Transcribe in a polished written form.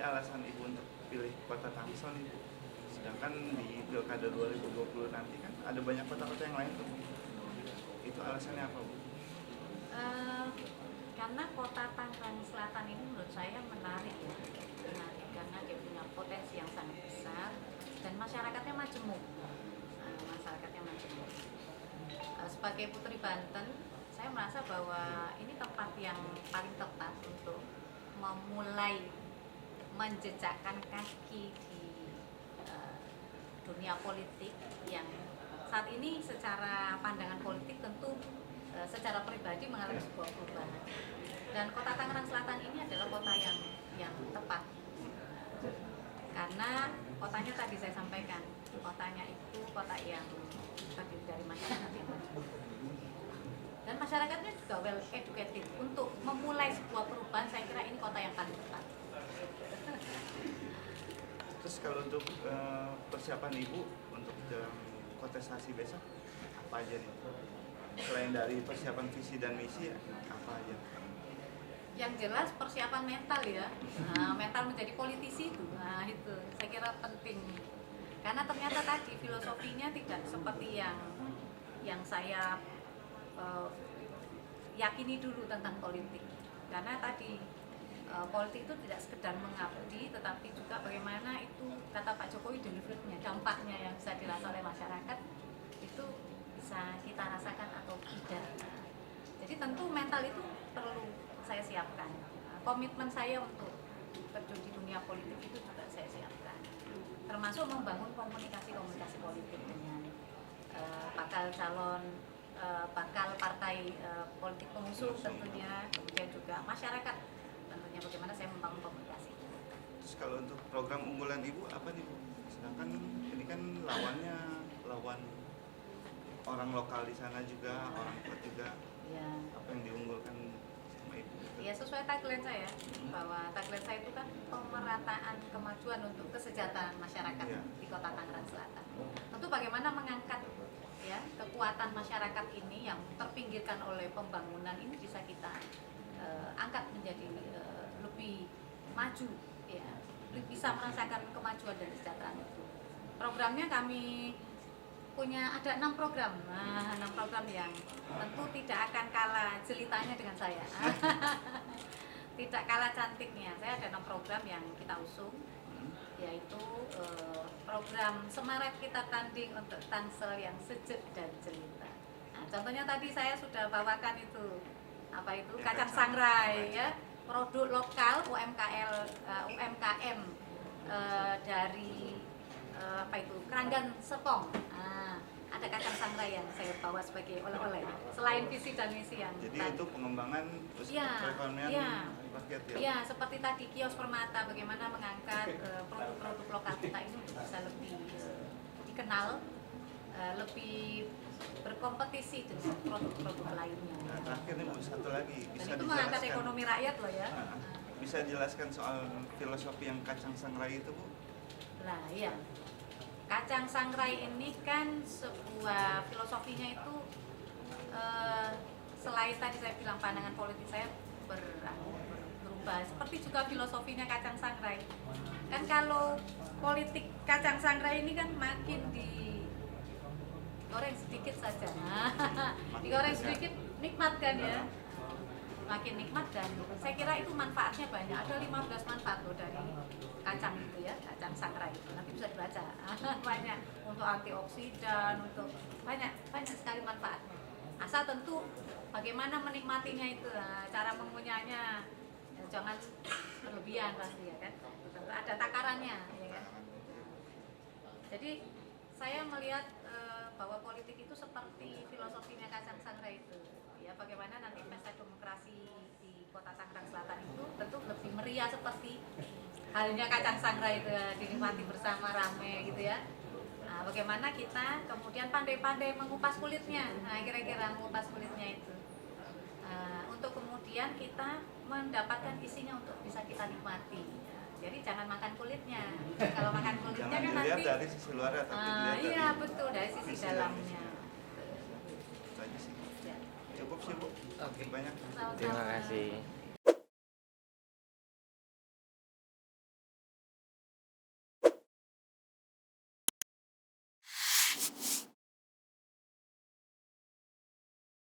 alasan Ibu untuk pilih Kota Tangsel nih Bu? Sedangkan di Pilkada 2020 nanti kan ada banyak kota-kota yang lain tuh. Itu alasannya apa Bu? Karena Kota Tangerang Selatan ini menurut saya menarik ya, menarik karena dia punya potensi yang sangat besar dan masyarakatnya majemuk. Masyarakatnya majemuk. Sebagai putri Banten, saya merasa bahwa ini tempat yang paling tepat untuk memulai menjejakkan kaki di dunia politik yang saat ini secara pandangan politik tentu secara pribadi mengalami sebuah perubahan. Dan Kota Tangerang Selatan ini adalah kota yang tepat karena kotanya tadi saya sampaikan, kotanya itu kota yang terdiri dari masyarakat yang majemuk dan masyarakatnya juga well educated. Untuk memulai sebuah perubahan saya kira ini kota yang paling tepat. Terus kalau untuk persiapan Ibu untuk kontestasi besok apa aja nih? Selain dari persiapan visi dan misi apa aja? Yang jelas persiapan mental ya, mental menjadi politisi itu, itu saya kira penting karena ternyata tadi filosofinya tidak seperti yang saya yakini dulu tentang politik. Karena tadi politik itu tidak sekedar mengabdi, tetapi juga bagaimana itu kata Pak Jokowi delivery-nya, dampaknya yang bisa dirasakan oleh masyarakat itu bisa kita rasakan atau tidak. Jadi tentu mental itu perlu saya siapkan. Komitmen saya untuk terjun di dunia politik itu juga saya siapkan. Termasuk membangun komunikasi politik dengan bakal calon, bakal partai politik pengusung tentunya, kemudian juga masyarakat tentunya bagaimana saya membangun komunikasi. Terus kalau untuk program unggulan Ibu apa nih Bu? Sedangkan ini kan lawan orang lokal di sana juga, orang kuat juga. Ya. Apa yang diunggulkan sama Ibu? Ya sesuai tagline saya, bahwa tagline saya itu kan pemerataan kemajuan untuk kesejahteraan masyarakat di Kota Tangerang Selatan. Tentu bagaimana mengangkat ya kekuatan masyarakat ini yang terpinggirkan oleh pembangunan ini bisa kita angkat menjadi lebih maju ya, bisa merasakan kemajuan dan kesejahteraan itu. Programnya kami punya ada 6 program, 6 program yang tentu tidak akan kalah jelitanya dengan saya. Tidak kalah cantiknya. Saya ada 6 program yang kita usung, yaitu program Semarak Kita Tanding untuk Tangsel yang sejuk dan jelita. Nah, contohnya tadi saya sudah bawakan itu apa itu kacang sangrai ya, produk lokal UMKM dari apa itu Keranggan Serpong. Ada kacang sangrai yang saya bawa sebagai oleh-oleh selain visi dan misi yang jadi tadi. itu pengembangan perekonomian rakyat ya? Iya, seperti tadi kios permata, bagaimana mengangkat produk-produk lokal kita ini untuk bisa lebih dikenal, lebih berkompetisi dengan produk-produk lainnya. Nah, terakhir nih Bu, satu lagi bisa dan itu dijelaskan, mengangkat ekonomi rakyat loh ya. Bisa jelaskan soal filosofi yang kacang sangrai itu Bu? Nah iya, kacang sangrai ini kan sebuah filosofinya itu selain tadi saya bilang pandangan politik saya berubah, seperti juga filosofinya kacang sangrai. Kan kalau politik kacang sangrai ini kan makin digoreng sedikit saja, digoreng sedikit nikmat kan ya, makin nikmat dan saya kira itu manfaatnya banyak. Ada 15 manfaat loh dari kacang itu ya, kacang sangrai itu nanti bisa dibaca. Banyak untuk antioksidan, untuk banyak sekali manfaatnya. Asal tentu bagaimana menikmatinya itu, cara mengunyahnya jangan berlebihan pasti ya kan. Tentu ada takarannya ya kan. Jadi saya melihat bahwa politik itu seperti filosofinya kacang sangrai itu. Ya bagaimana nanti pesta demokrasi di Kota Tangerang Selatan itu tentu lebih meriah seperti halnya kacang sangrai itu ya, dinikmati bersama rame gitu ya. Nah, bagaimana kita kemudian pandai-pandai mengupas kulitnya, kira-kira mengupas kulitnya itu untuk kemudian kita mendapatkan isinya untuk bisa kita nikmati. Jadi jangan makan kulitnya. Kalau makan kulitnya jangan kan dilihat nanti dari sisi luar tapi dilihat iya dari betul, dari sisi dalamnya. Itu aja sih. Cukup sih Bu. Oke. Banyak. Sama-sama. Terima kasih.